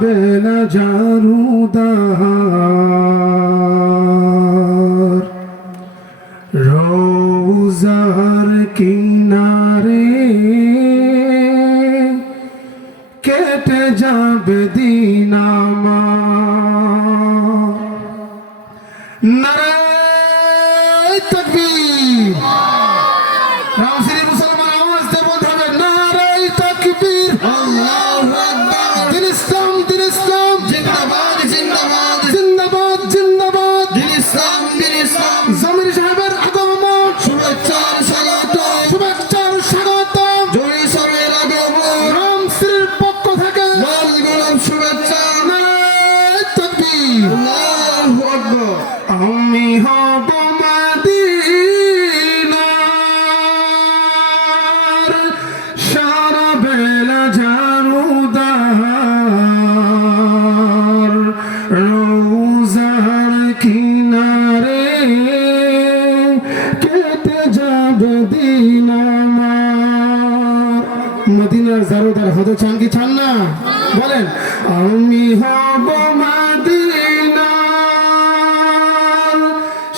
বেলা জারুদার রোজার কিনারে কেটে যাবে দিন আমার। নারায়ে তাকবীর। রামসিরি মুসলমান আওয়াজ দিয়ে বলতে হবে নারায়ে তাকবীর। আল্লাহু আকবার। দিন ইসলাম জিন্দাবাদ জিন্দাবাদ জিন্দাবাদ জিন্দাবাদ। দিন ইসলাম জমির সাহেবের আগমন শুভেচ্ছার স্বাগতম জয় সরের আগমন রামসিরির পক্ষ থেকে লাল গোলাপ শুভেচ্ছা। নারায়ে তাকবীর। আল্লাহু আকবার। আমি হব মদিনার সারা বেলা জারুদার রোজার কিনারে কেটে যাবে দিন আমার। মদিনার জারুদার হতে চান কি চান না বলেন? আমি হব মদিনার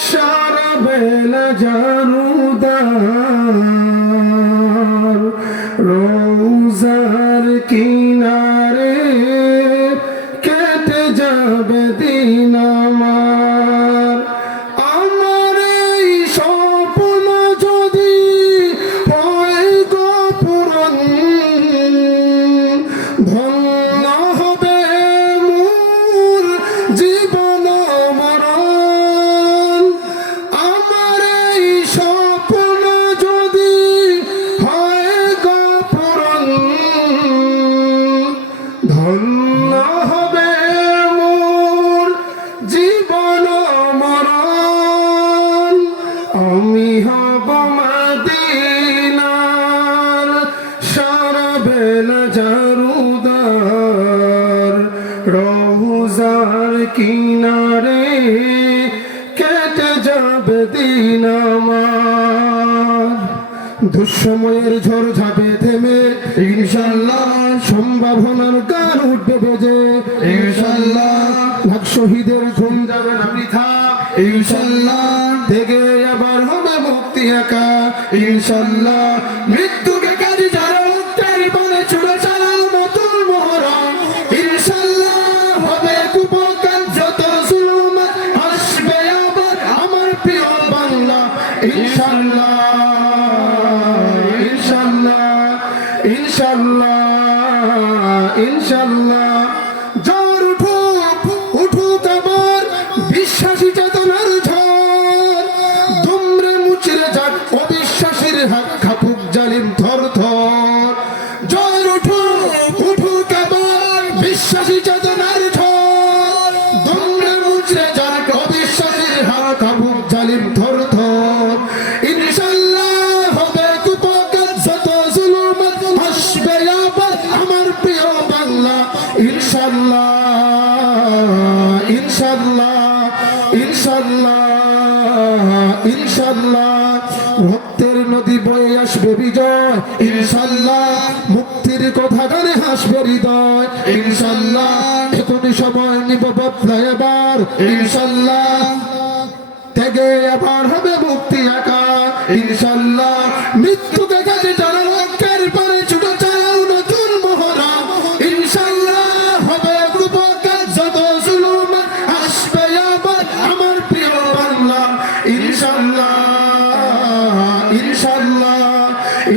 সারা বেলা জারুদার রোজার কিনারে কেটে যাবে দিন আমার। আমার এই স্বপ্ন যদি হয় গো পূরণ ধন্য হবে মোর জীবন মরণ। আমার এই স্বপ্ন যদি হয় গো পূরণ ধন্য হবে মোর জীবন মরণ। আমি হব মদিনার সারা বেলা জারুদার রোজার কিনারে কেটে যাবে দিন আমার। দুঃসময়ের ঝড় যাবে থেমে ইনশাআল্লাহ, সম্ভাবনার গান উঠবে বেজে ইনশাআল্লাহ, লাখ শহীদের ঘুম যাবে না বৃথা ইনশাআল্লাহ, থেকে আবার হবে মুক্তি একা ইনশাআল্লাহ। মৃত্যুকে কাজে যারা মুক্তের বলে ছুড়ে চালাল নতুন মহরম ইনশাআল্লাহ, হবে কুপকার যত জুলুমাত আসবে আবার আমার প্রিয় বাংলা ইনশাআল্লাহ ইনশাআল্লাহ ইনশাআল্লাহ। ঝড় উঠুক আবার বিশ্বাসী চেতনার ঝড়, দুমড়ে মুচড়ে যাক অবিশ্বাসীর হাত খাপুক জালিম থর থর। ঝড় উঠুক আবার বিশ্বাসী চেতনার ঝড়, দুমড়ে মুচড়ে যাক অবিশ্বাসীর হাত খাপুক জালিম থর থর। ইনশাআল্লাহ হবে কুপকার যত জুলুমাত আসবে আবার আমার প্রিয় বাংলা ইনশাআল্লাহ ইনশাআল্লাহ ইনশাআল্লাহ ইনশাআল্লাহ। রক্তের নদী বয়ে আসবে বিজয় ইনশাআল্লাহ, মুক্তির কথা গানে হাসবে হৃদয় ইনশাআল্লাহ। এখনই সময় নিব বদলায় এবার ইনশাআল্লাহ, থেকে আবার হবে মুক্তি একা ইনশাআল্লাহ। মৃত্যুকে কাজে যারা রক্তের পারে ছুটে চালাও নতুন মহরম ইনশাআল্লাহ, হবে কুপকার যত জুলুমাত আসবে আবার আমার প্রিয় বাংলা ইনশাআল্লাহ ইনশাআল্লাহ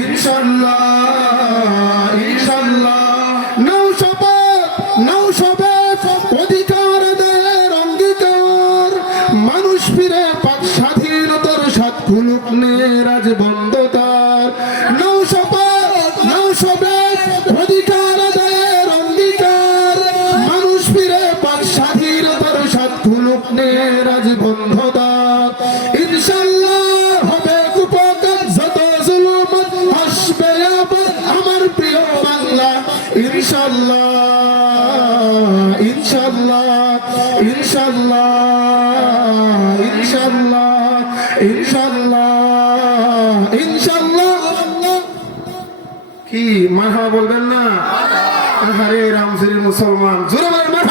ইনশাআল্লাহ ইনশাআল্লাহ। নাও শপথ অধিকার আদায়ের অঙ্গীকার, মানুষ ফিরে পাক স্বাধীনতার স্বাদ খুলুক নেরাজ বন্ধ তার। নাও শপথ অধিকার আদায়ের অঙ্গীকার, মানুষ ফিরে পাক স্বাধীনতার স্বাদ খুলুক নেরাজ বন্ধ তার ইনশাআল্লাহ, হবে কুপকার যত জুলুমাত আসবে আবার আমার প্রিয় বাংলা ইনশাআল্লাহ ইনশাআল্লাহ ইনশাআল্লাহ ইনশাআল্লাহ ইনশাআল্লাহ ইনশাআল্লাহ। কি মারহাবা বলবেন না? আহারে রামসির মুসলমান জোরে বলেন মাঠে